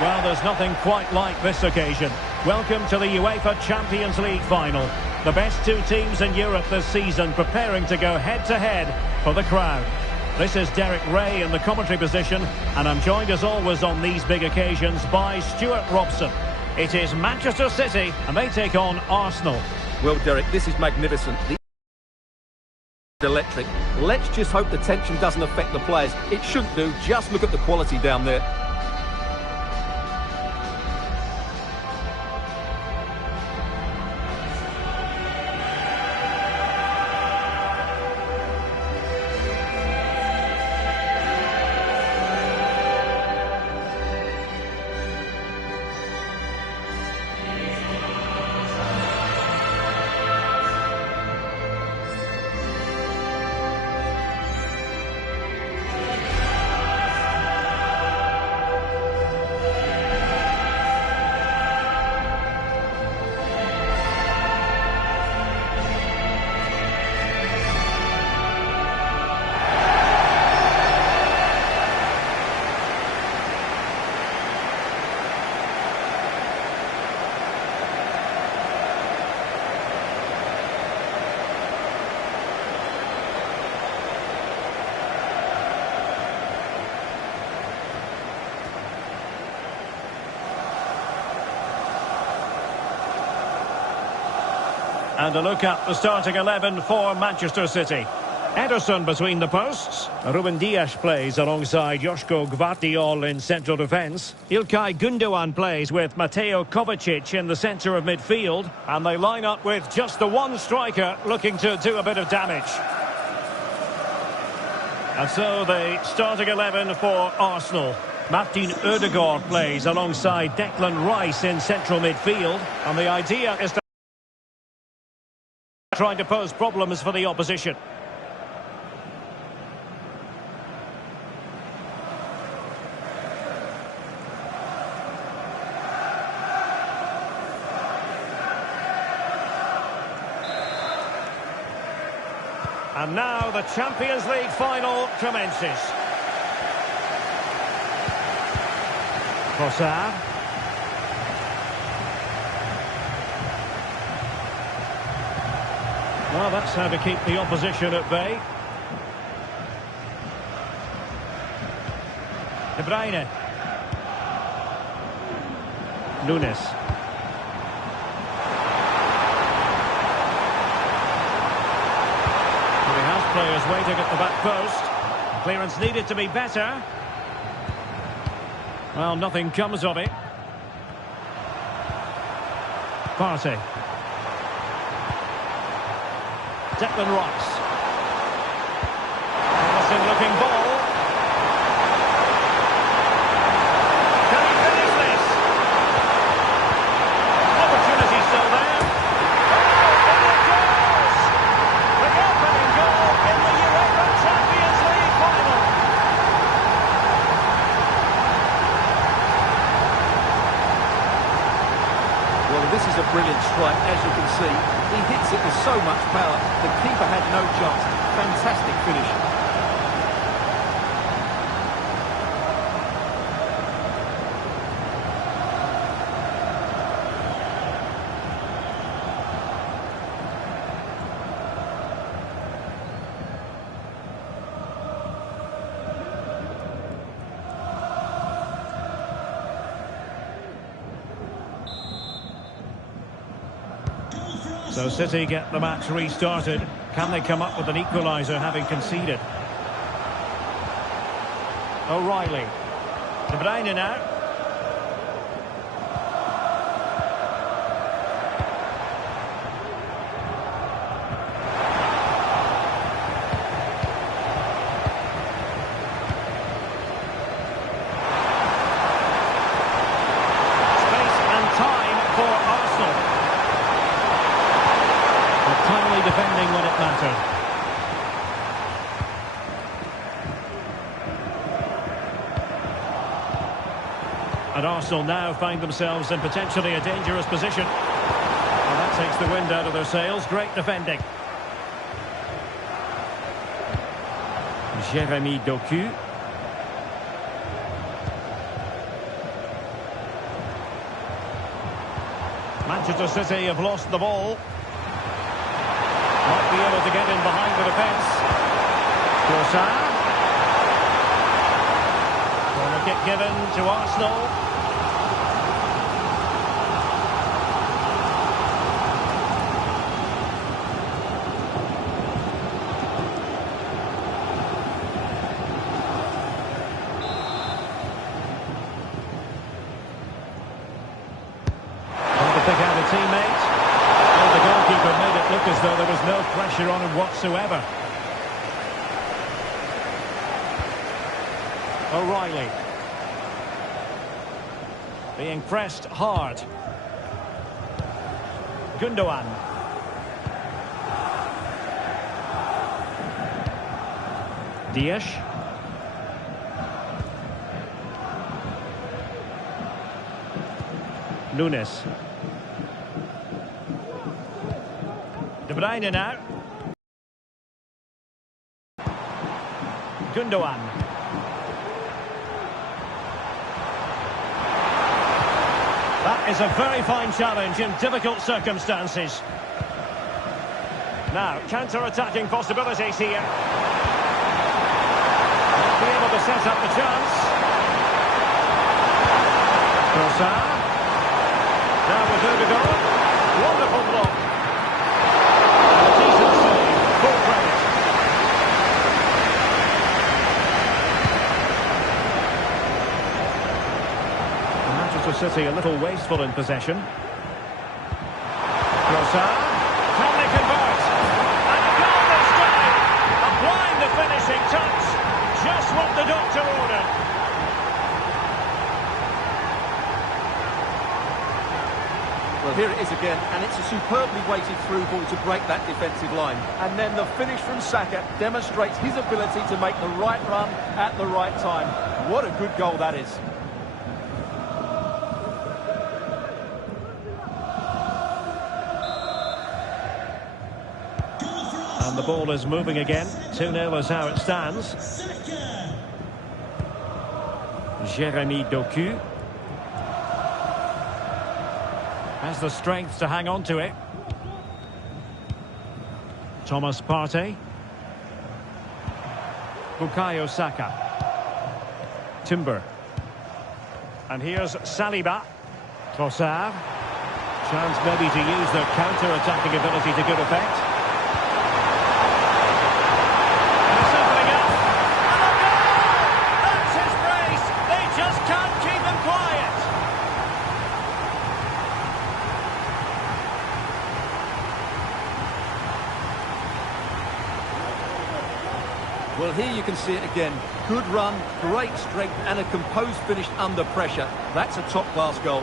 Well, there's nothing quite like this occasion. Welcome to the UEFA Champions League final. The best two teams in Europe this season preparing to go head-to-head for the crown. This is Derek Ray in the commentary position, and I'm joined as always on these big occasions by Stuart Robson. It is Manchester City, and they take on Arsenal. Well, Derek, this is magnificent. Electric. Let's just hope the tension doesn't affect the players. It shouldn't do. Just look at the quality down there. And a look at the starting 11 for Manchester City. Ederson between the posts. Ruben Dias plays alongside Joško Gvardiol in central defence. Ilkay Gundogan plays with Mateo Kovacic in the centre of midfield. And they line up with just the one striker looking to do a bit of damage. And so the starting 11 for Arsenal. Martin Ødegaard plays alongside Declan Rice in central midfield. And the idea is to trying to pose problems for the opposition. And now the Champions League final commences. Trossard. Well, that's how to keep the opposition at bay. De Bruyne. Nunes. Well, he has players waiting at the back post. Clearance needed to be better. Well, nothing comes of it. Partey. Declan Rice. Promising looking ball. Can he finish this? Opportunity still there. Oh, and it goes! The opening goal in the UEFA Champions League final. Well, this is a brilliant strike, as you can see. He hits it with so much power, the keeper had no chance. Fantastic finish. So City get the match restarted. Can they come up with an equaliser having conceded? O'Reilly. De Bruyne now. Space and time for Arsenal. Timely defending when it mattered. And Arsenal now find themselves in potentially a dangerous position. And that takes the wind out of their sails. Great defending. Jérémy Doku. Manchester City have lost the ball. Might be able to get in behind the defence. Trossard. Corner kick given to Arsenal. Pick out a teammate. Well, the goalkeeper made it look as though there was no pressure on him whatsoever. O'Reilly. Being pressed hard. Gundogan. Dias. Nunes. De Bruyne now. Gundogan. That is a very fine challenge in difficult circumstances. Now, counter-attacking possibilities here. Might be able to set up the chance. Trossard. Now with Ødegaard. Wonderful block. A decent save. Full credit. Manchester City a little wasteful in possession. Trossard. Can they convert? And a goal this time. Applying the finishing touch. Just what the doctor ordered. Well, here it is again, and it's a superbly weighted through ball to break that defensive line. And then the finish from Saka demonstrates his ability to make the right run at the right time. What a good goal that is. And the ball is moving again. 2-0 is how it stands. Jeremy Doku has the strength to hang on to it. Thomas Partey. Bukayo Saka. Timber. And here's Saliba. Trossard. Chance maybe to use their counter-attacking ability to good effect. And it's opening up. And a goal! That's his brace! They just can't keep him quiet! Well, here you can see it again. Good run, great strength, and a composed finish under pressure. That's a top-class goal.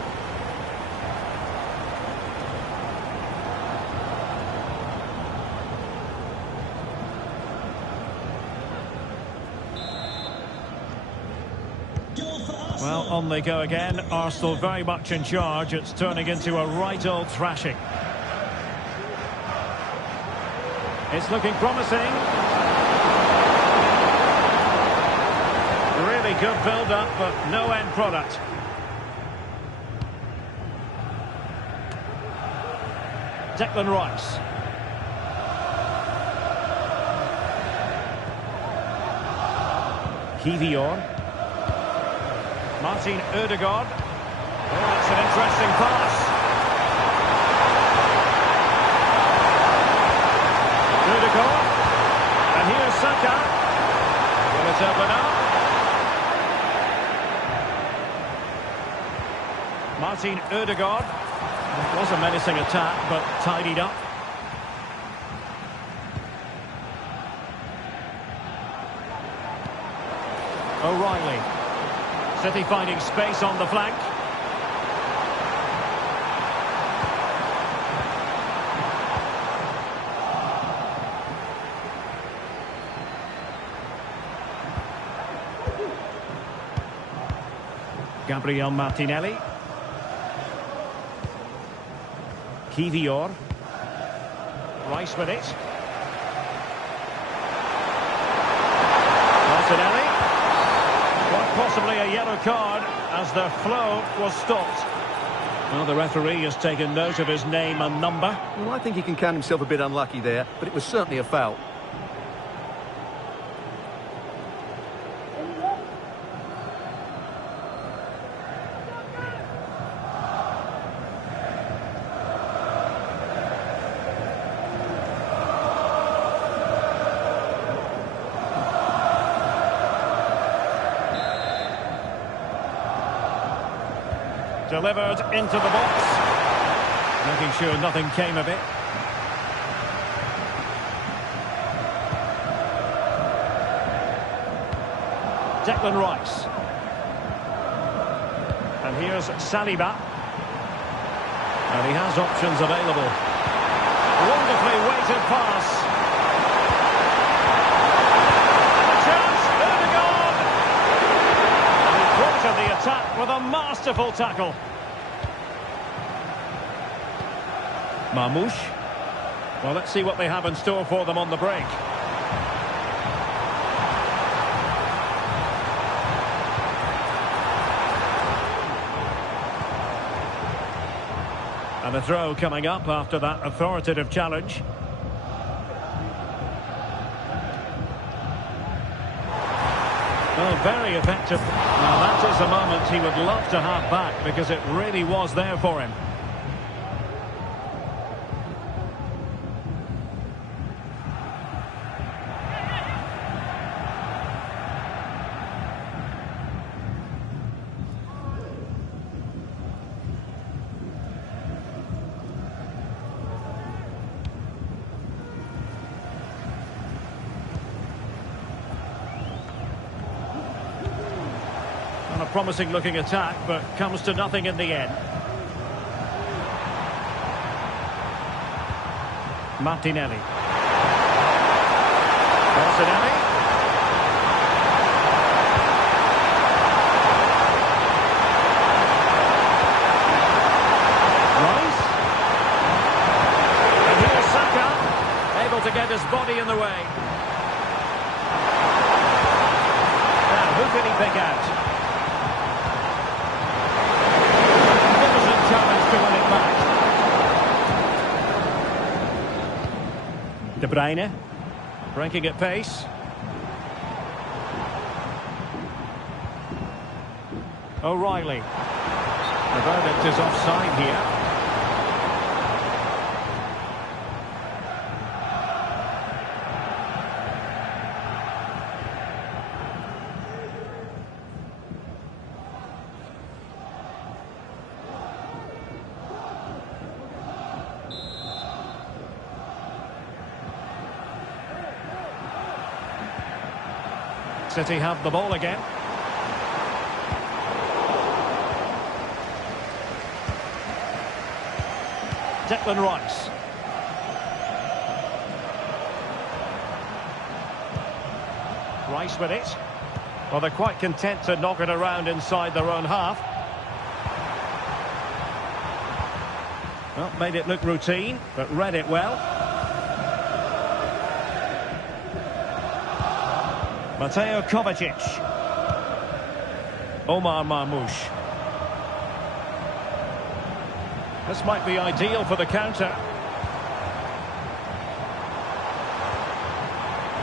Well, on they go again. Arsenal very much in charge. It's turning into a right old thrashing. It's looking promising. Really good build-up, but no end product. Declan Rice. Kivior. Martin Ødegaard. Oh, that's an interesting pass. Ødegaard. And here's Saka. Will it open up? Martin Ødegaard. It was a menacing attack, but tidied up. O'Reilly. City finding space on the flank. Gabriel Martinelli. Kivior. Rice with it. Martinelli. Quite possibly a yellow card as their flow was stopped. Well, the referee has taken note of his name and number. Well, I think he can count himself a bit unlucky there, but it was certainly a foul. Delivered into the box. Making sure nothing came of it. Declan Rice. And here's Saliba. And he has options available. Wonderfully weighted pass. The attack with a masterful tackle. Marmoush. Well, let's see what they have in store for them on the break. And a throw coming up after that authoritative challenge. Oh, very effective. Now that is a moment he would love to have back because it really was there for him. A promising looking attack, but comes to nothing in the end. Martinelli. Martinelli. Rice. And here's Saka, able to get his body in the way. Now, who can he pick out? Challenge to win it back. De Bruyne breaking at pace. O'Reilly. The verdict is offside here. City have the ball again. Declan Rice. Rice with it. Well, they're quite content to knock it around inside their own half. Well, made it look routine, but read it well. Mateo Kovacic. Omar Marmoush. This might be ideal for the counter.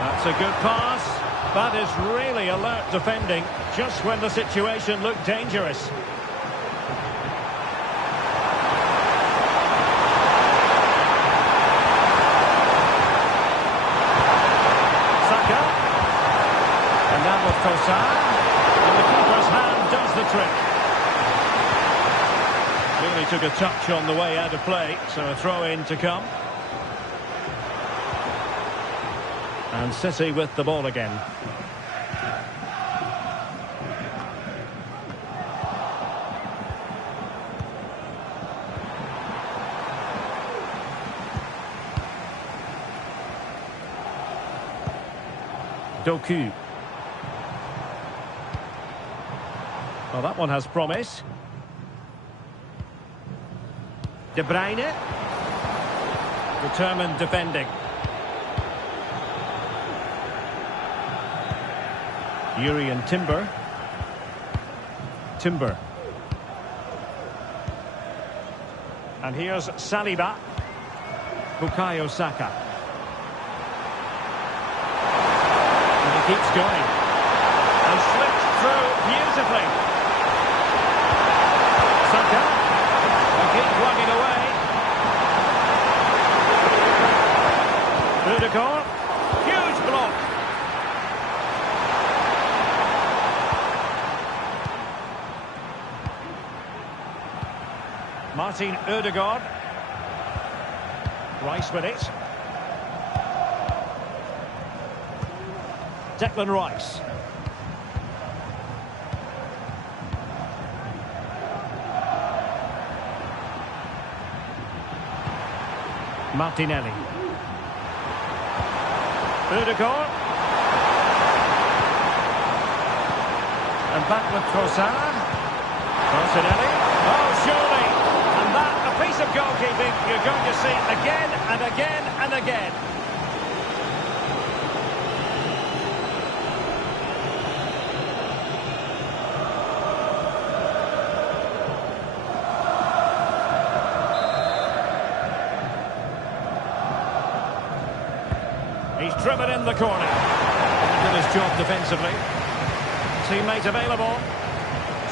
That's a good pass. That is really alert defending, just when the situation looked dangerous. Saka. And now with Toussaint, and the keeper's hand does the trick. Really took a touch on the way out of play, so a throw-in to come. And City with the ball again. Doku. Well, that one has promise. De Bruyne. Determined defending. Urian Timber. And here's Saliba. Bukayo Saka. And he keeps going. And slipped through beautifully. Saka. He keeps plugging away. Ødegaard. Huge block. Martin Ødegaard. Rice with it. Declan Rice. Martinelli. Ødegaard. And back with Trossard. Martinelli. Oh, surely. And that, a piece of goalkeeping you're going to see again and again and again. He's driven in the corner. Did his job defensively. Teammate available.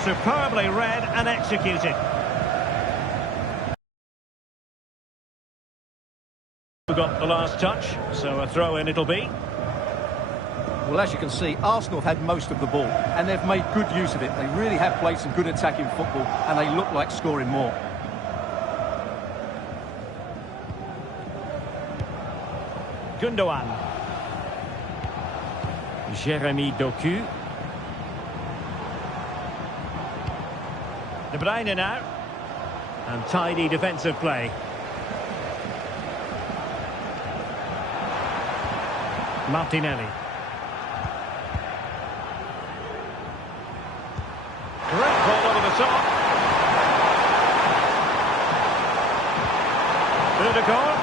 Superbly read and executed. Got the last touch, so a throw-in it'll be. Well, as you can see, Arsenal have had most of the ball, and they've made good use of it. They really have played some good attacking football, and they look like scoring more. Gundogan. Jeremy Doku. De Bruyne now. And tidy defensive play. Martinelli. Great ball over the top. Ødegaard.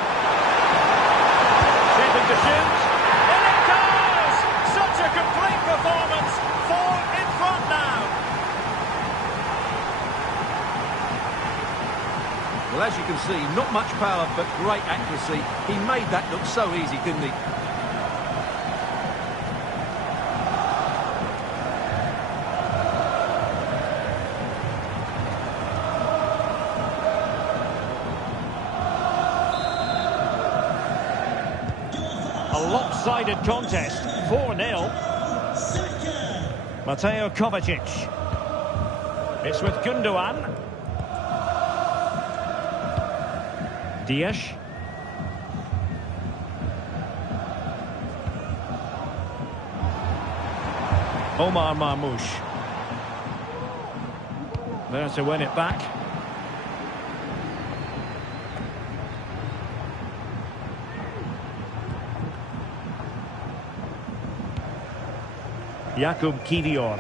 Shaping to shoot. And it goes! Such a complete performance. 4 in front now. Well, as you can see, not much power, but great accuracy. He made that look so easy, didn't he? A lopsided contest, 4-0. Mateo Kovacic. It's with Gundogan. Diaz. Omar Marmoush. There to win it back. Jakub Kivior.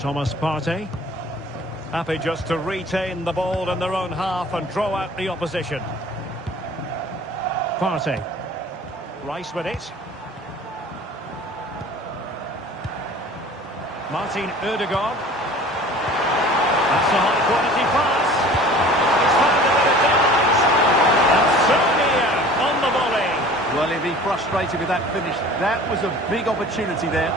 Thomas Partey. Happy just to retain the ball in their own half and draw out the opposition. Partey. Rice with it. Martin Ødegaard. That's a high-quality pass. He's found a bit of daylight. And Sonia on the volley. Well, he'll be frustrated with that finish. That was a big opportunity there.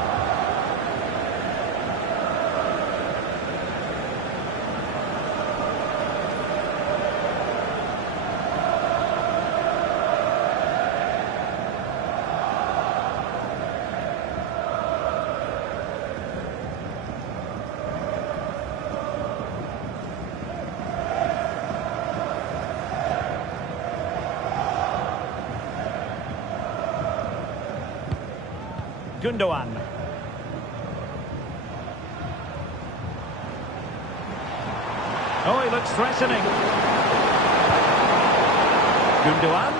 Gundogan. Oh, he looks threatening. Gundogan.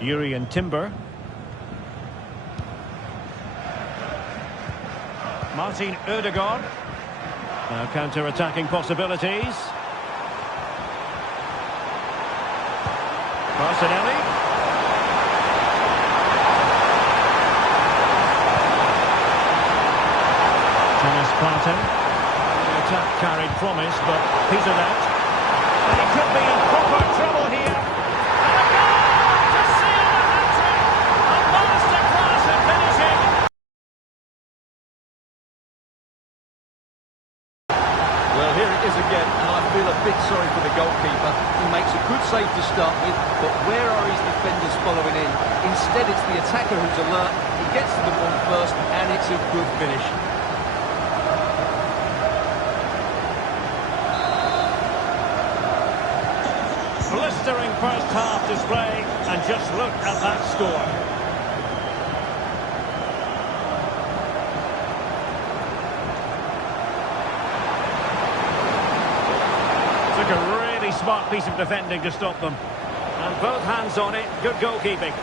Urian Timber. Martin Ødegaard. Now counter-attacking possibilities. Martinelli. Partey. The attack carried promise, but petered out. And he could be in proper trouble here. And a goal to seal the hat-trick. A masterclass in finishing. Well, here it is again, and I feel a bit sorry for the goalkeeper. He makes a good save to start with, but where are his defenders following in? Instead, it's the attacker who's alert. He gets to the ball first, and it's a good finish. Blistering first half display, and just look at that score. Took a really smart piece of defending to stop them. And both hands on it, good goalkeeping.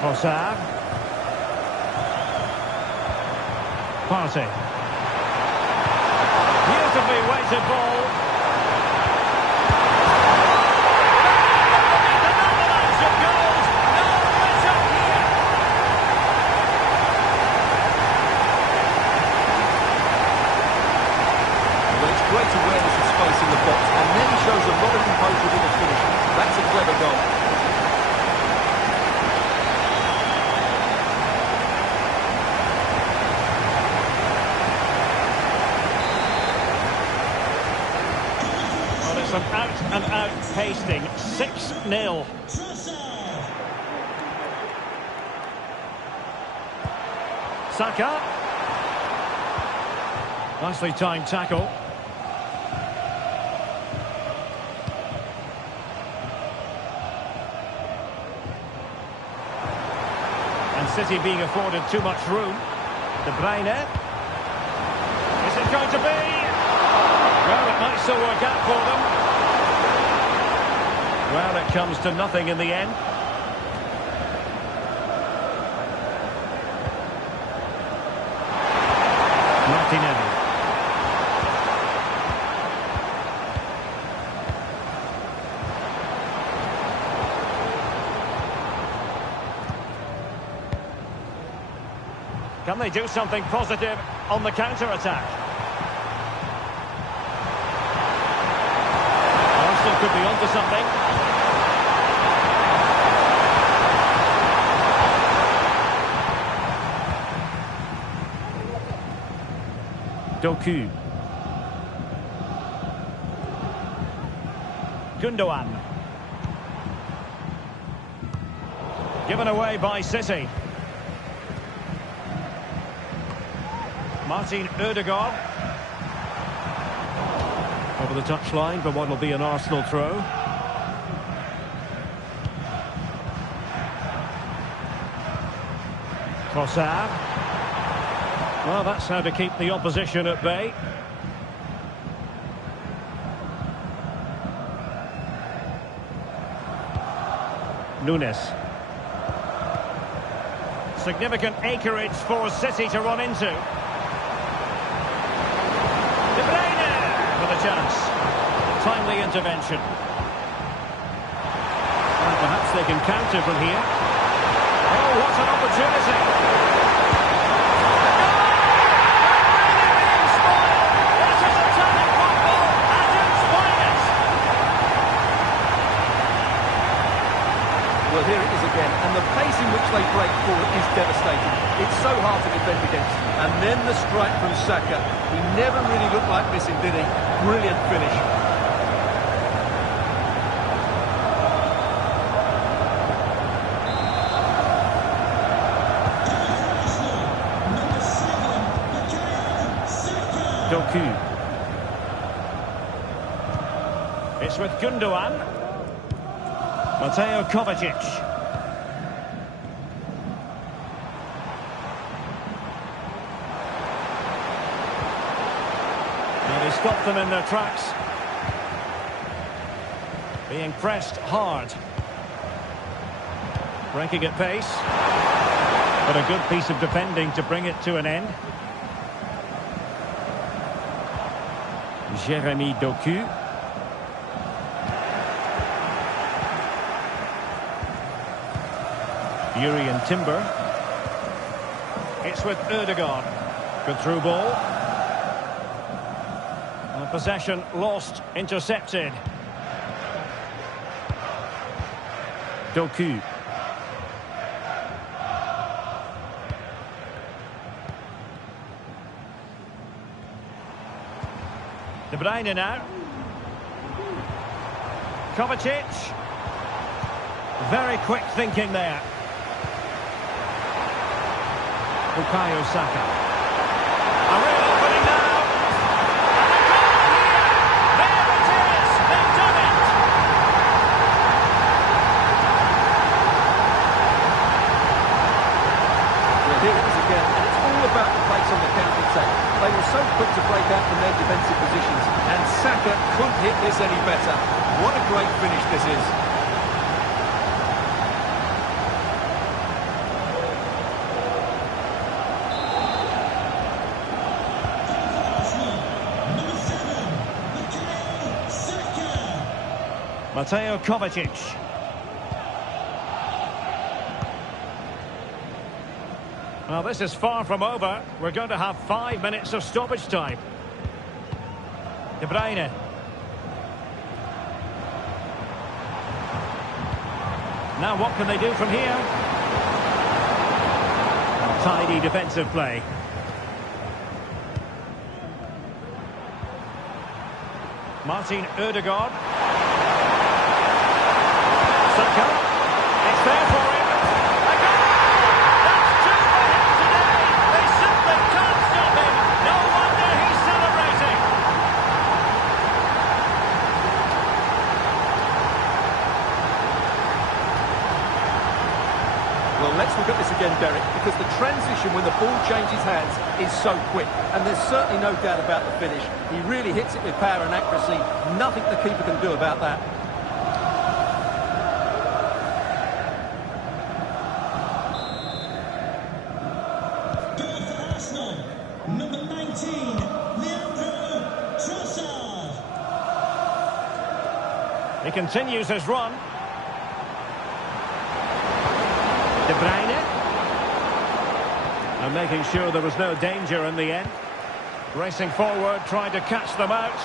Trossard. Partey. Beautifully weighted ball. Another match of goals. No better here. Well, it's great awareness of space in the box, and then he shows a lot of composure with the finish. That's a clever goal. An out-and-out pasting, 6-0. Saka. Nicely timed tackle. And City being afforded too much room. De Bruyne. Is it going to be? Well, it might still work out for them. Well, it comes to nothing in the end. Martinelli. Can they do something positive on the counter-attack? Arsenal could be onto something. Doku. Gundogan. Given away by City. Martin Ødegaard. Over the touchline for what will be an Arsenal throw. Trossard. Well, that's how to keep the opposition at bay. Nunes. Significant acreage for City to run into. De Bruyne with a chance. Timely intervention. And perhaps they can counter from here. Oh, what an opportunity! Well, here it is again, and the pace in which they break forward is devastating. It's so hard to defend against. And then the strike from Saka. He never really looked like missing, did he? Brilliant finish. Doku. It's with Gundogan. Mateo Kovacic. And he stopped them in their tracks. Being pressed hard. Breaking at pace. But a good piece of defending to bring it to an end. Jeremy Doku. Yuri and Timber. It's with Ødegaard. Good through ball. And possession lost, intercepted. Doku. De Bruyne now. Kovacic. Very quick thinking there. Bukayo Saka. A real opening now. And a goal here. There it is. They've done it. Well, here it is again, and it's all about the pace on the counter-attack. They were so quick to break out from their defensive positions, and Saka couldn't hit this any better. What a great finish this is. Mateo Kovacic. Well, this is far from over. We're going to have 5 minutes of stoppage time. De Bruyne. Now what can they do from here? Tidy defensive play. Martin Ødegaard. Saka. It's there for him. A goal! That's two for him today. They simply can't stop him. No wonder he's celebrating. Well, let's look at this again, Derek, because the transition when the ball changes hands is so quick, and there's certainly no doubt about the finish. He really hits it with power and accuracy. Nothing the keeper can do about that. He continues his run. De Bruyne. And making sure there was no danger in the end. Racing forward, trying to catch them out.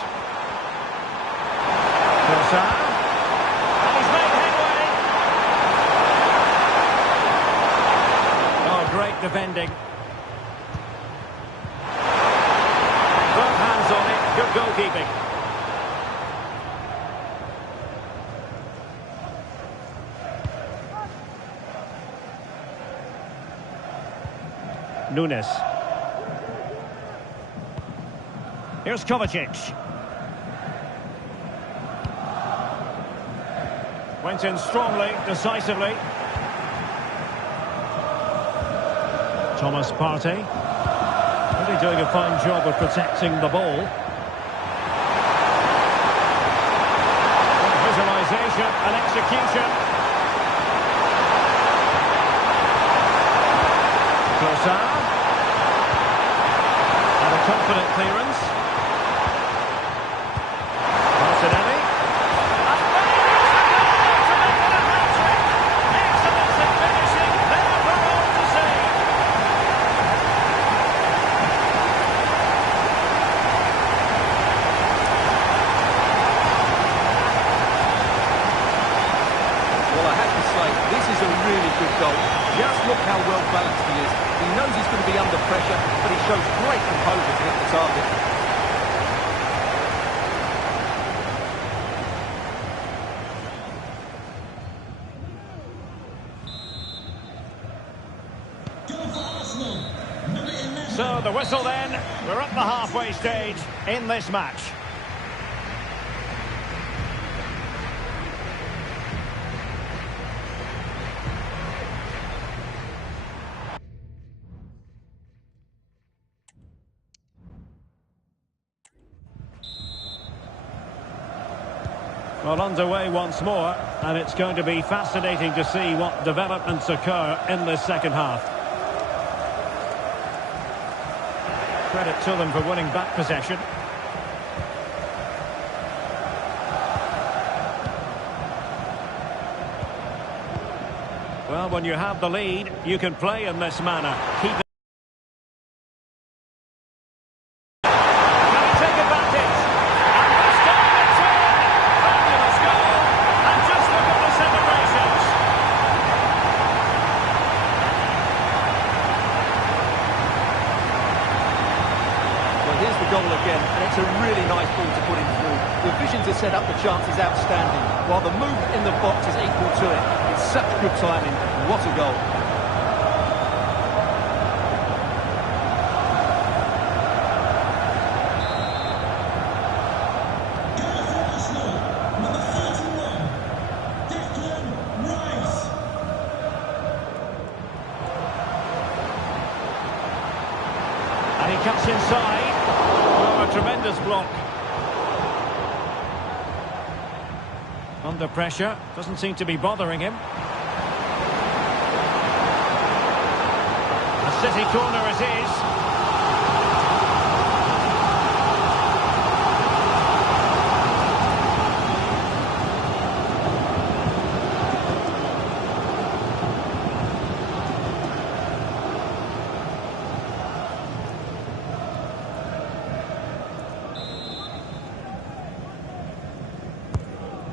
Trossard. And he's made headway. Oh, great defending. Both hands on it. Good goalkeeping. Nunes. Here's Kovacic. Went in strongly, decisively. Thomas Partey. Really doing a fine job of protecting the ball. Visualisation and execution. Trossard. And a confident clearance. Martinelli. And there is the goal to make it a hat-trick. Excellence in finishing, there for all to see. Well, I have to say, this is a really good goal. Just look how well balanced he is. He knows he's going to be under pressure, but he shows great composure to hit the target. So the whistle then. We're at the halfway stage in this match. Well, underway once more, and it's going to be fascinating to see what developments occur in this second half. Credit to them for winning back possession. Well, when you have the lead, you can play in this manner. Keep it. Can he take advantage? And this time it's in! Fabulous goal! And just look at the celebrations! Well, here's the goal again, and it's a really nice ball to put him through. The vision to set up the chance is outstanding, while the movement in the box is equal to it. It's such good timing. What a goal. And he cuts inside. Oh, a tremendous block. Under pressure, doesn't seem to be bothering him. A City corner it is.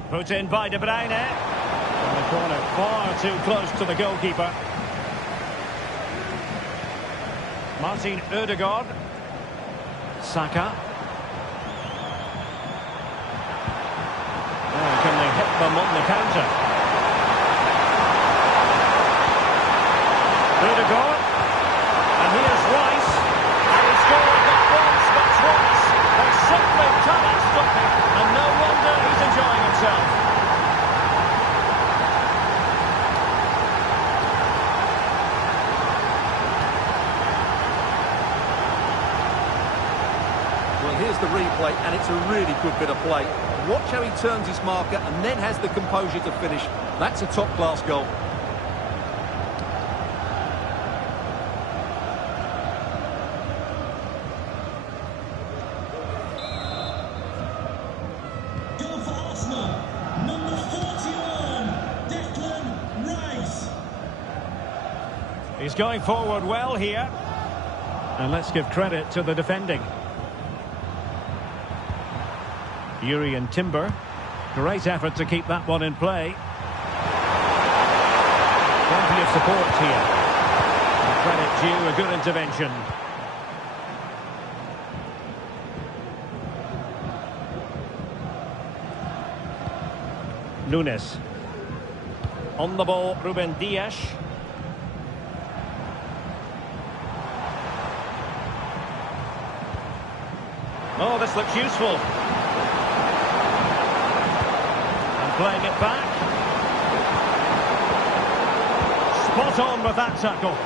Put in by De Bruyne. And the corner far too close to the goalkeeper. Martin Ødegaard. Saka. Oh, can they hit them on the counter? Ødegaard. And here's Rice. And he scored not once but twice. They simply cannot stop him. And no wonder he's enjoying himself. Well, here's the replay, and it's a really good bit of play. Watch how he turns his marker and then has the composure to finish. That's a top-class goal. He's going forward well here. And let's give credit to the defending. Urian Timber. Great effort to keep that one in play. Plenty of support here. And credit due, a good intervention. Nunes. On the ball, Ruben Dias. Oh, this looks useful. And playing it back. Spot on with that tackle.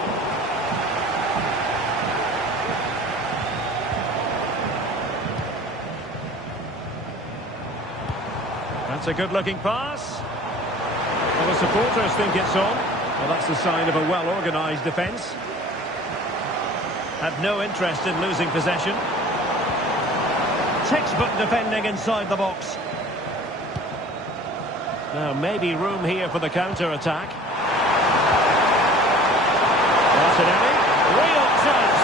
That's a good-looking pass. Well, the supporters think it's on. Well, that's a sign of a well-organised defence. Had no interest in losing possession. Textbook defending inside the box. Now, maybe room here for the counter-attack. Martinelli, real chance.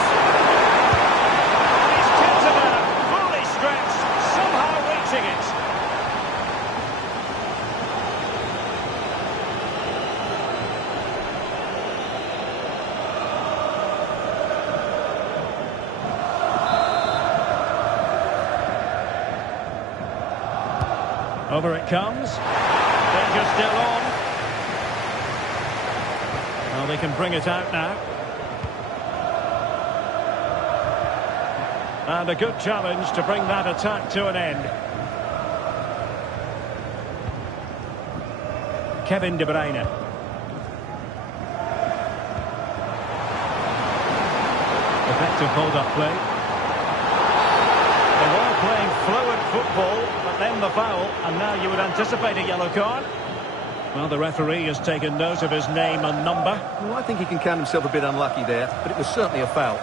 And he's tipped it out, fully stretched, somehow reaching it. Over it comes. Danger still on. Well, they can bring it out now. And a good challenge to bring that attack to an end. Kevin De Bruyne. Effective hold-up play. They were playing fluid football, but then the foul, and now you would anticipate a yellow card. Well, the referee has taken note of his name and number. Well, I think he can count himself a bit unlucky there, but it was certainly a foul.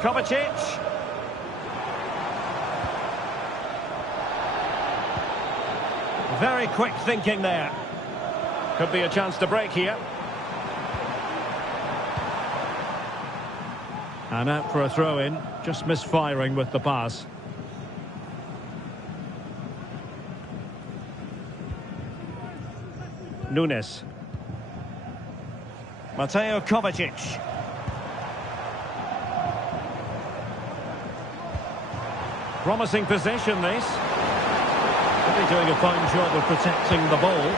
Kovacic. Very quick thinking there. Could be a chance to break here. And out for a throw-in, just misfiring with the pass. Nunes. Mateo Kovacic. Promising possession, this. Really doing a fine job of protecting the ball.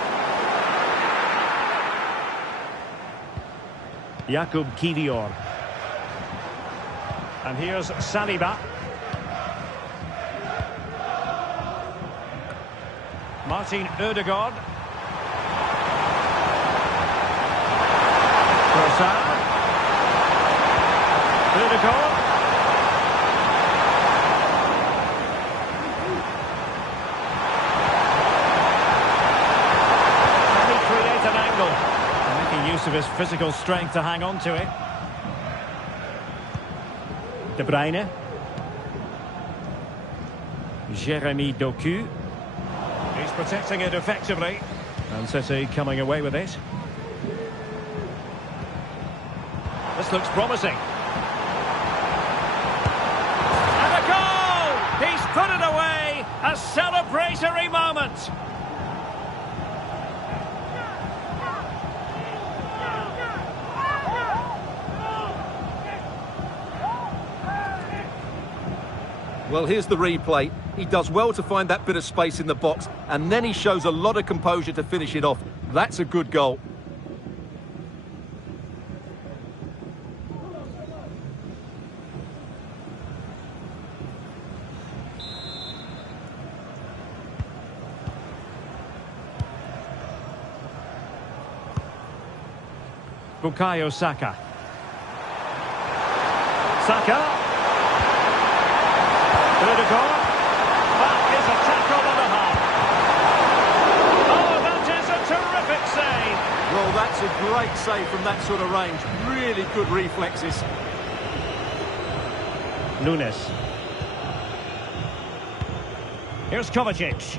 Jakub Kivior. And here's Saliba. Martin Ødegaard. Trossard. Ødegaard. Can he create an angle? Making use of his physical strength to hang on to it. De Bruyne. Jeremy Doku. He's protecting it effectively. And City coming away with it. This looks promising. And a goal! He's put it away! A celebratory moment! Well, here's the replay. He does well to find that bit of space in the box, and then he shows a lot of composure to finish it off. That's a good goal. Bukayo Saka. Saka. Ødegaard. That is a tackle and a half. Oh, that is a terrific save. Well, that's a great save from that sort of range. Really good reflexes. Nunes. Here's Kovacic.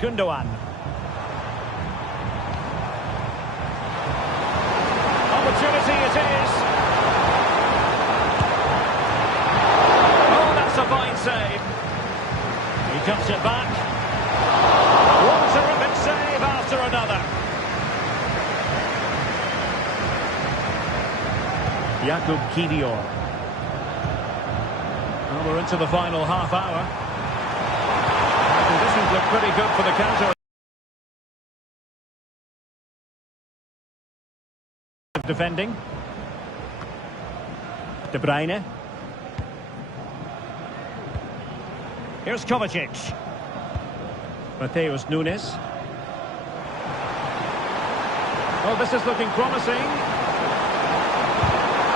Gundogan. Opportunity it is. A fine save. He cuts it back. One terrific save after another. Jakub Kivior. Well, we're into the final half hour. Conditions look pretty good for the counter. Defending. De Bruyne. Here's Kovacic. Mateus Nunes. Oh, this is looking promising.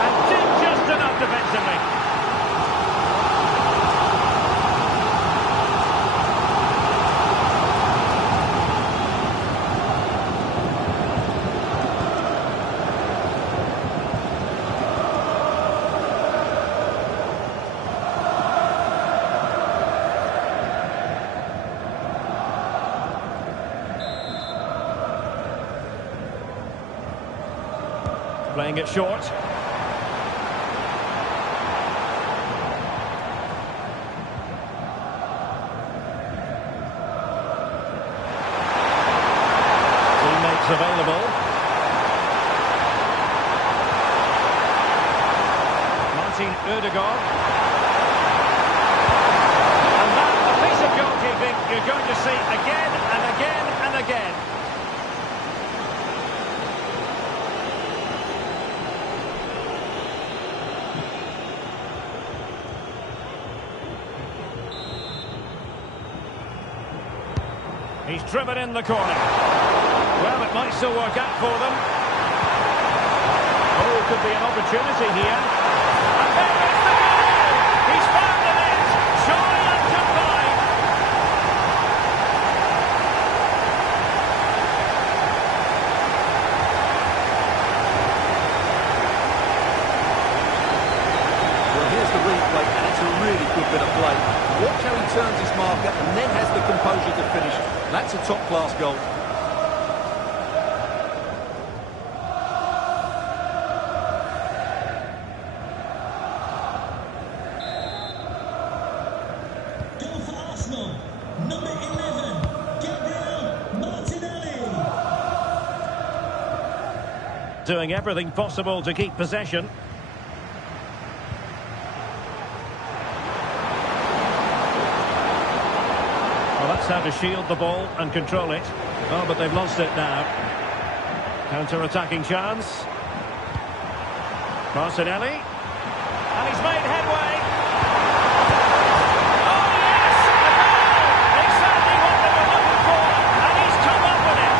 And did just enough defensively. Playing it short. Teammates available. Martin Ødegaard. And that, a piece of goalkeeping you're going to see again and again and again. He's driven in the corner. Well, it might still work out for them. Oh, could be an opportunity here. And there is the goal! He's found the net! Joy and combined! turns his marker and then has the composure to finish. That's a top-class goal. Goal for Arsenal, number 11, Gabriel Martinelli. Doing everything possible to keep possession. Well, that's how to shield the ball and control it. Oh, but they've lost it now. Counter-attacking chance. Martinelli. And he's made headway. Oh, yes! A goal! Exactly what they were looking for. And he's come up with it.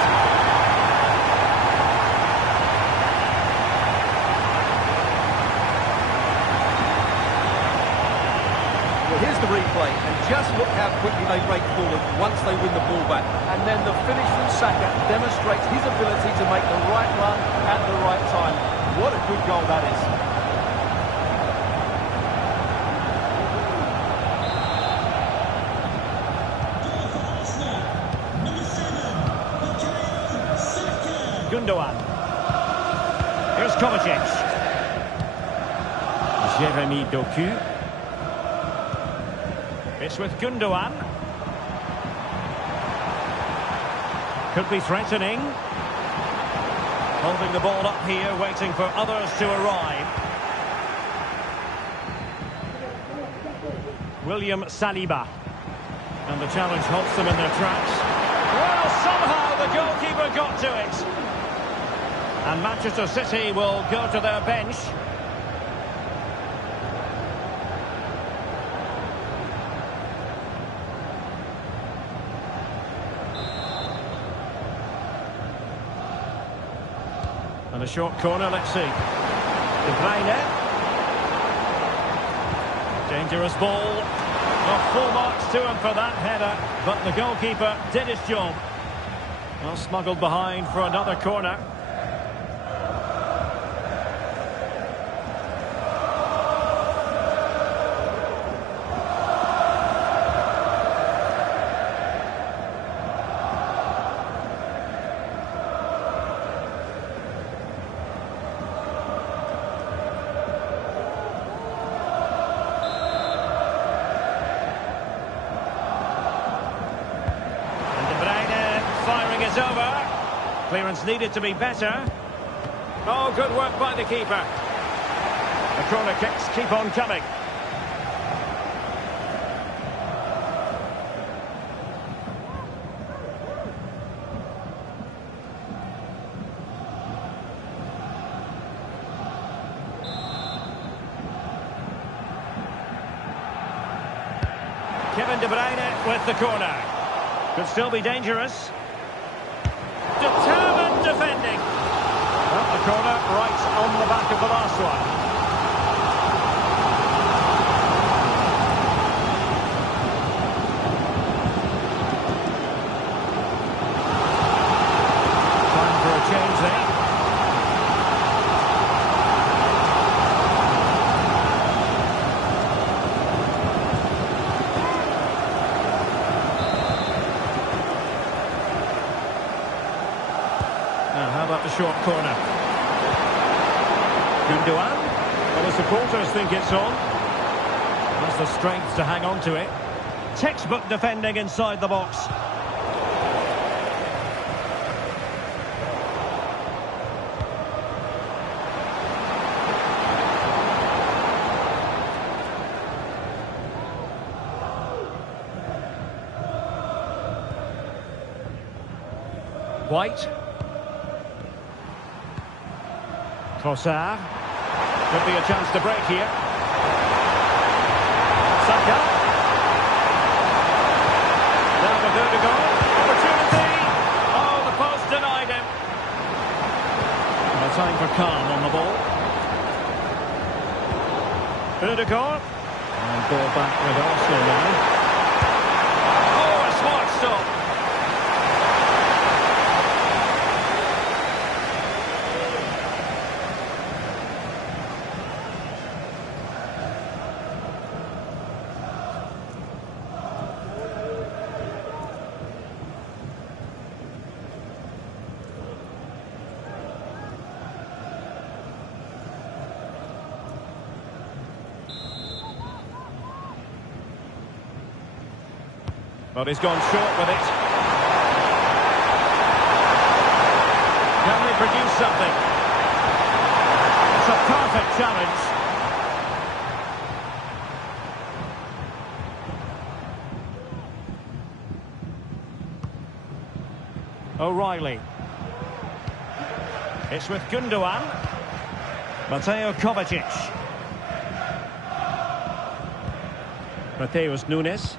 Well, here's the replay, and just look how quickly they break forward once they win the ball back. And then the finish from Saka demonstrates his ability to make the right run at the right time. What a good goal that is. Goal for Arsenal, number 7, Bukayo Saka. Gundogan. Here's Kovacic. Jeremy Doku. It's with Gundogan. Could be threatening. Holding the ball up here, waiting for others to arrive. William Saliba. And the challenge halts them in their tracks. Well, somehow the goalkeeper got to it. And Manchester City will go to their bench. And a short corner, let's see. De Bruyne. Dangerous ball. Well, full marks to him for that header, but the goalkeeper did his job. Well, smuggled behind for another corner. Firing is over. Clearance needed to be better. Oh, good work by the keeper. The corner kicks keep on coming. Kevin De Bruyne with the corner. Could still be dangerous. Determined defending. Well, the corner right on the back of the last one. Time for a change there. How about the short corner? Gundogan. Well, the supporters think it's on. Has the strength to hang on to it. Textbook defending inside the box. White. Trossard. Could be a chance to break here. Saka. Now the third to go. Opportunity. Oh, the post denied him. No time for calm on the ball. Odegaard. And ball back with Arsenal now. Oh, a smart stop. But he's gone short with it. Can they produce something? It's a perfect challenge. O'Reilly. It's with Gundogan. Mateo Kovacic. Mateus Nunes.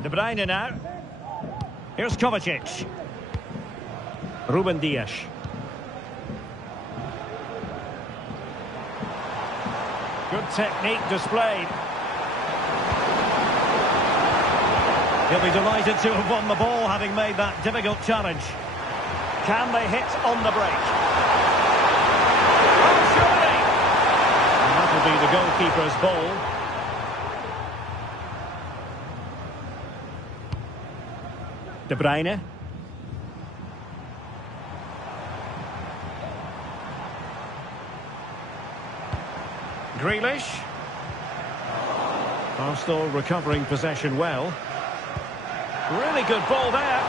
De Bruyne now. Here's Kovacic. Ruben Dias. Good technique displayed. He'll be delighted to have won the ball, having made that difficult challenge. Can they hit on the break? Oh, surely! And that will be the goalkeeper's ball. De Bruyne. Grealish. Arsenal recovering possession well. Really good ball there.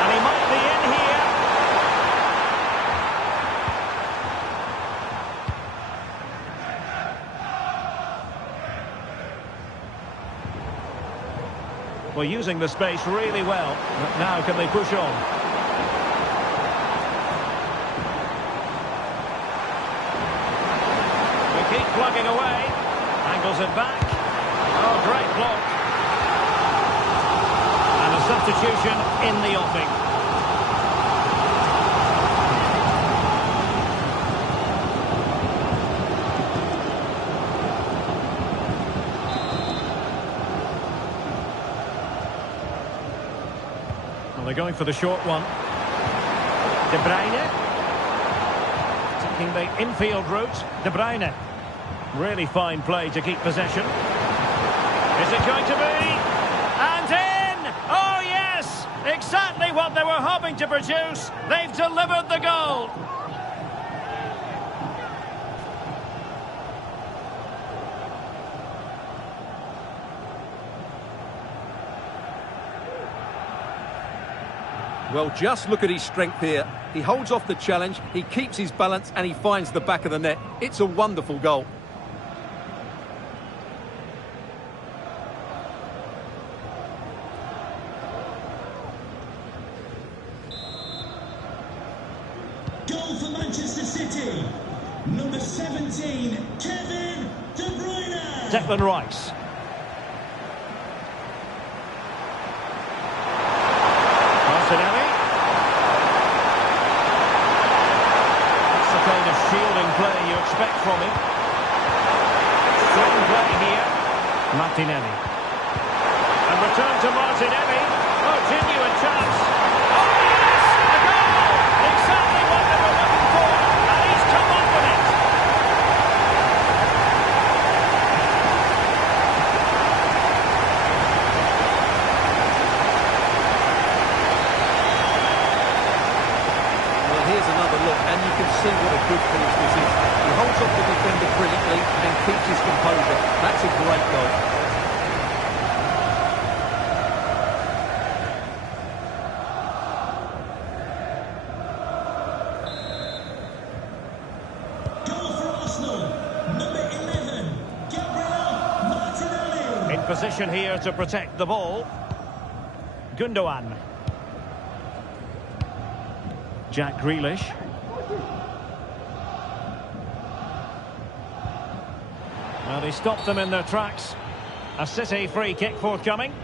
And he might be in here. Well, using the space really well. But now can they push on? They keep plugging away. Angles it back. Oh, great block. And a substitution in the offing. They're going for the short one. De Bruyne. Taking the infield route. De Bruyne. Really fine play to keep possession. Is it going to be? And in! Oh, yes! Exactly what they were hoping to produce. They've delivered the goal. Well, just look at his strength here. He holds off the challenge, he keeps his balance, and he finds the back of the net. It's a wonderful goal. Goal for Manchester City. Number 17, Kevin De Bruyne. Declan Rice. Martinelli. That's the kind of shielding play you expect from him. Strong play here. Martinelli. And return to Martinelli. Oh, genuine chance. Oh, yes! A goal! Exactly what they were looking for. And he's come up with it. Here's another look, and you can see what a good finish this is. He holds off the defender brilliantly and keeps his composure. That's a great goal. Goal for Arsenal. Number 11, Gabriel Martinelli. In position here to protect the ball. Gundogan. Jack Grealish. Well, he stopped them in their tracks. A City free kick forthcoming.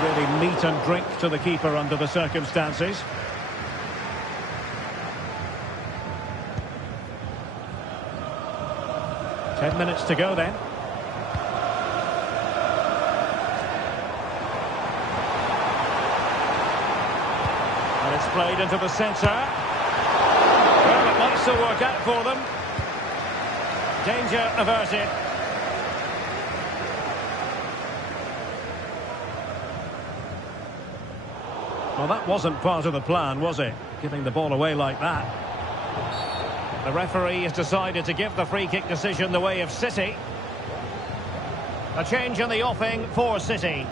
Really meat and drink to the keeper under the circumstances. Ten minutes to go then. And it's played into the centre. Well, it might still work out for them. Danger averted. Well, that wasn't part of the plan, was it? Giving the ball away like that. The referee has decided to give the free kick decision the way of City. A change in the offing for City.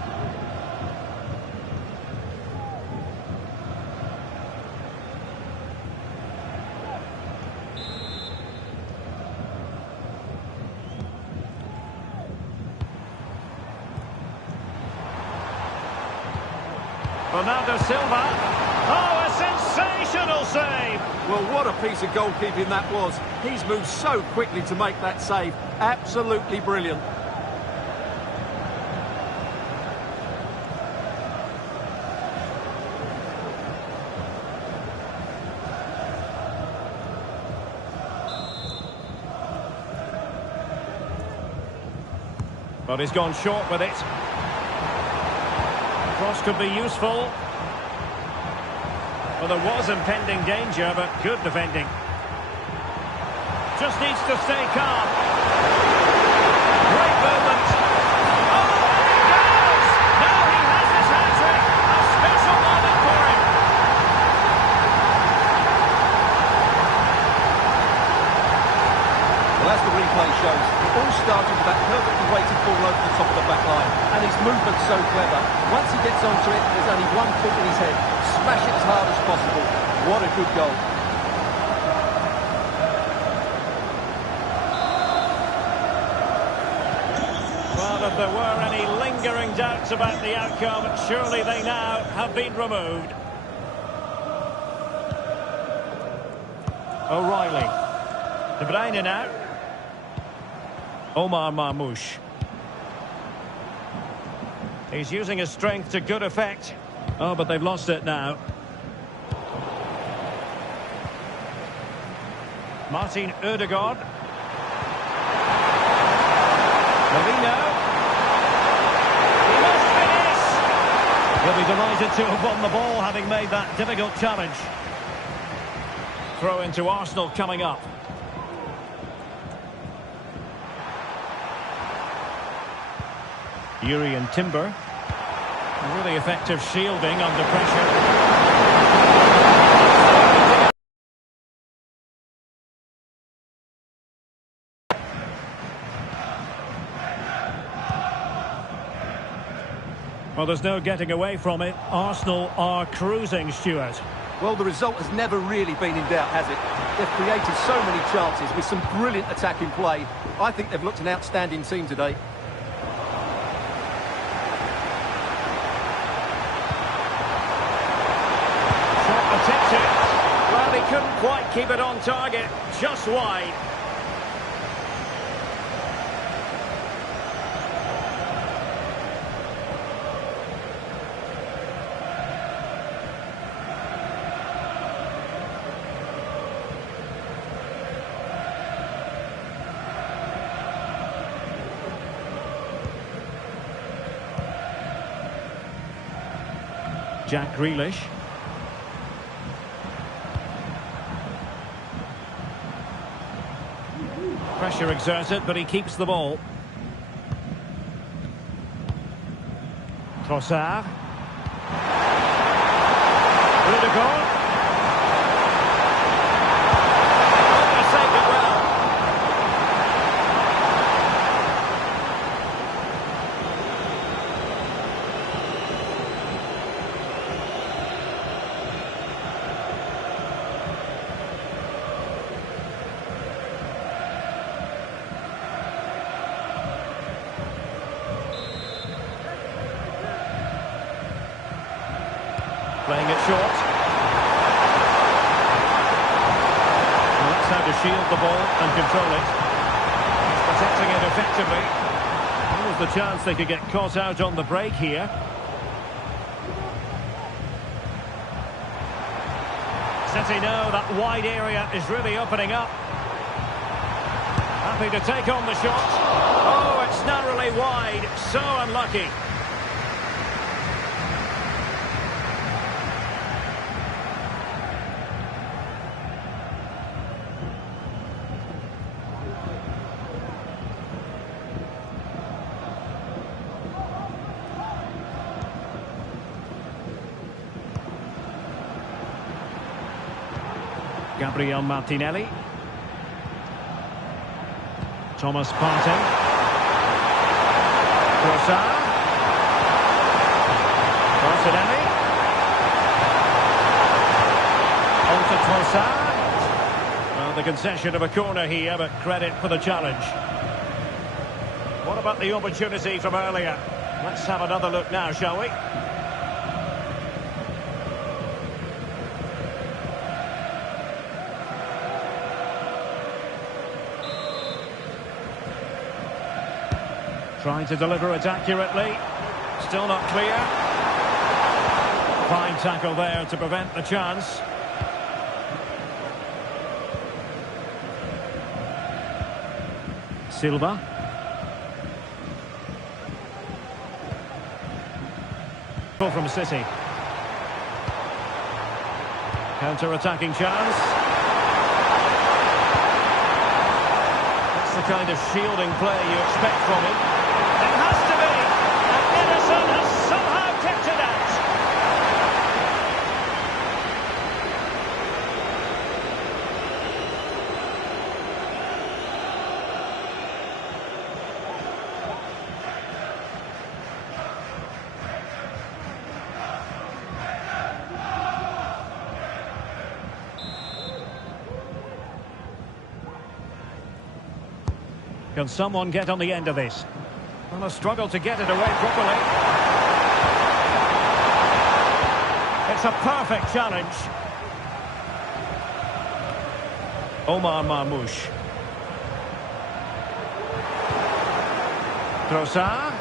Bernardo Silva. Oh, a sensational save! Well, what a piece of goalkeeping that was. He's moved so quickly to make that save. Absolutely brilliant. But he's gone short with it. Cross could be useful. Well, there was impending danger, but good defending. Just needs to stay calm. Great movement. Oh, there he goes! Now he has his hat-trick. A special moment for him. Well, as the replay shows, it all started with that perfectly weighted ball over the top of the back line. And his movement's so clever. Once he gets onto it, there's only one thought in his head. Smash it as hard as possible. What a good goal. Well, if there were any lingering doubts about the outcome, surely they now have been removed. O'Reilly. De Bruyne now. Omar Marmoush. He's using his strength to good effect. Oh, but they've lost it now. Martin Ødegaard. Merino. He must finish! He'll be delighted to have won the ball, having made that difficult challenge. Throw into Arsenal coming up. Yuri and Timber. Really effective shielding under pressure. Well, there's no getting away from it. Arsenal are cruising, Stuart. Well, the result has never really been in doubt, has it? They've created so many chances with some brilliant attacking play. I think they've looked an outstanding team today. Attempted. Well, he couldn't quite keep it on target. Just wide. Jack Grealish. Pressure exerted, but he keeps the ball. Trossard. Ødegaard. Oh, he saved it well. Playing it short. Well, that's how to shield the ball and control it. Protecting it effectively. There was the chance they could get caught out on the break here. City know that wide area is really opening up. Happy to take on the shot. Oh, it's narrowly wide. So unlucky. Gabriel Martinelli. Thomas Partey. Trossard. Martinelli. On to Trossard. Well, the concession of a corner here, but credit for the challenge. What about the opportunity from earlier? Let's have another look now, shall we? Trying to deliver it accurately. Still not clear. Fine tackle there to prevent the chance. Silva. From City. Counter-attacking chance. That's the kind of shielding play you expect from him. It has to be. And Ederson has somehow kept it out. Can someone get on the end of this? Well, a struggle to get it away properly. It's a perfect challenge. Omar Marmoush. Trossard.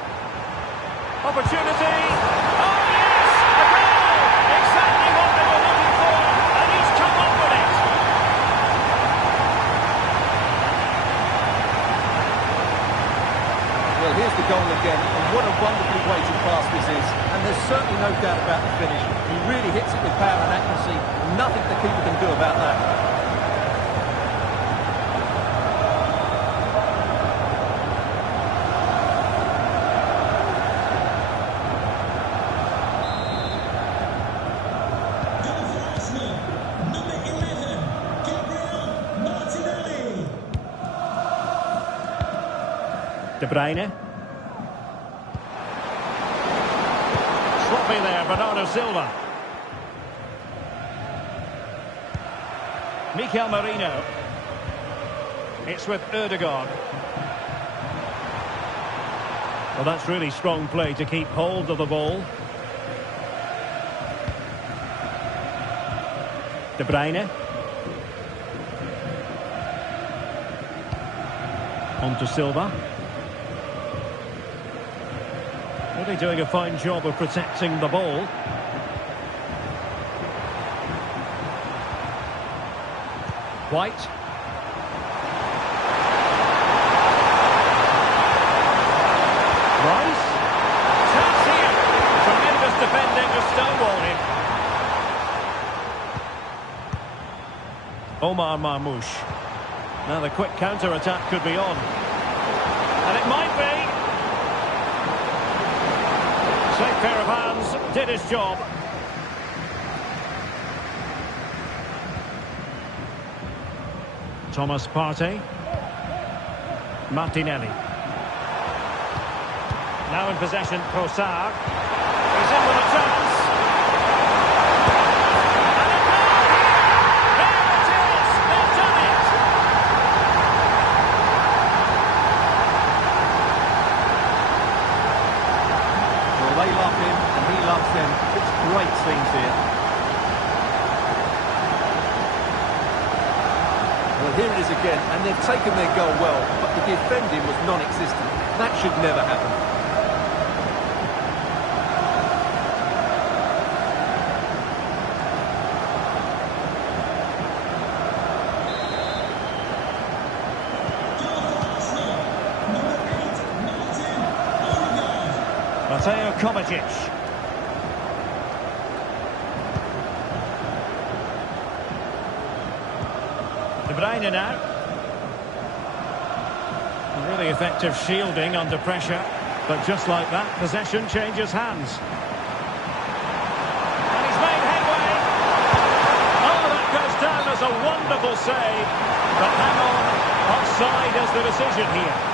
Opportunity. Oh, yes! A goal! Exactly what they were looking for, and he's come up with it. Well, here's the goal again, and what a wonderfully weighted pass this is. And there's certainly no doubt about the finish. He really hits it with power and accuracy. Nothing the keeper can do about that. Goal for Arsenal, number 11, Gabriel Martinelli. De Bruyne. Sloppy there, Bernardo Silva. Mikel Merino. It's with Ødegaard. Well, that's really strong play to keep hold of the ball. De Bruyne. On to Silva. Really doing a fine job of protecting the ball. White. Rice. Chance here. Tremendous defending to stonewall him. Omar Marmoush. Now the quick counter-attack could be on. And it might be. Safe pair of hands, did his job. Thomas Partey. Martinelli. Now in possession, Trossard. He's in with a chance. And a goal here! There it is! They've done it! Well, they love him, and he loves them. It's great scenes here. Well, here it is again, and they've taken their goal well, but the defending was non-existent. That should never happen. Goal for Arsenal, number 8, Martin Ødegaard. Mateo Kovacic. De Bruyne now. Really effective shielding under pressure. But just like that, possession changes hands. And he's made headway. Oh, that goes down as a wonderful will save. But hang on, offside is the decision here.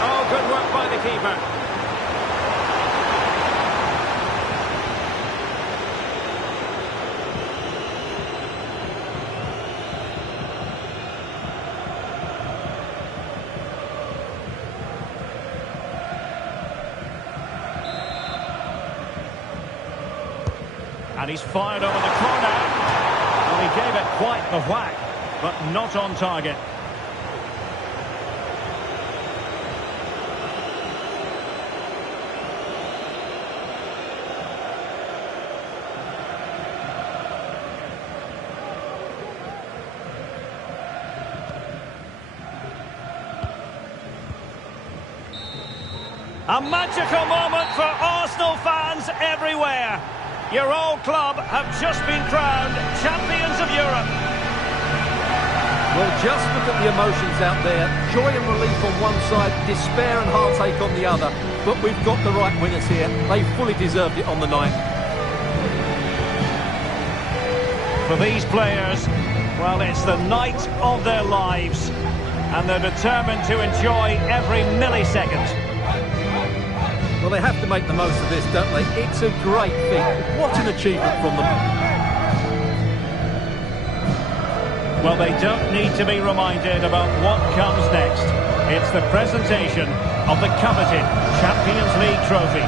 Oh, good work by the keeper. And he's fired over the corner. Well, he gave it quite the whack, but not on target. A magical moment for Arsenal fans everywhere. Your old club have just been crowned champions of Europe. Well, just look at the emotions out there. Joy and relief on one side, despair and heartache on the other. But we've got the right winners here. They fully deserved it on the night. For these players, well, it's the night of their lives. And they're determined to enjoy every millisecond. Well, they have to make the most of this, don't they? It's a great feat. What an achievement from them. Well, they don't need to be reminded about what comes next. It's the presentation of the coveted Champions League trophy.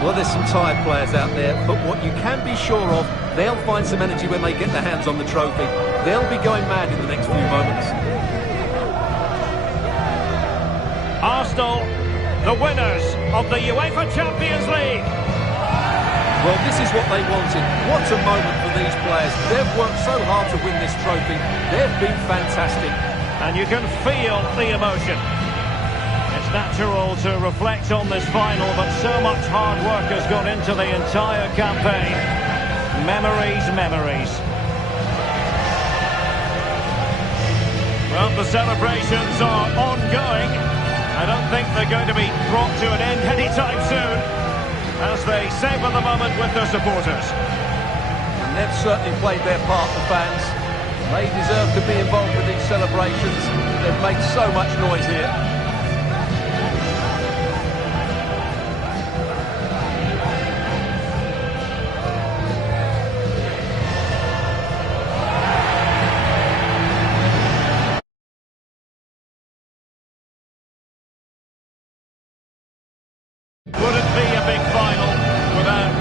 Well, there's some tired players out there, but what you can be sure of, they'll find some energy when they get their hands on the trophy. They'll be going mad in the next few moments. Arsenal, the winners of the UEFA Champions League. Well, this is what they wanted. What a moment for these players. They've worked so hard to win this trophy. They've been fantastic. And you can feel the emotion. It's natural to reflect on this final, but so much hard work has gone into the entire campaign. Memories, memories. Well, the celebrations are ongoing. I don't think they're going to be brought to an end anytime soon, as they savour the moment with their supporters. And they've certainly played their part, the fans. They deserve to be involved with these celebrations. They've made so much noise here. Would it be a big final without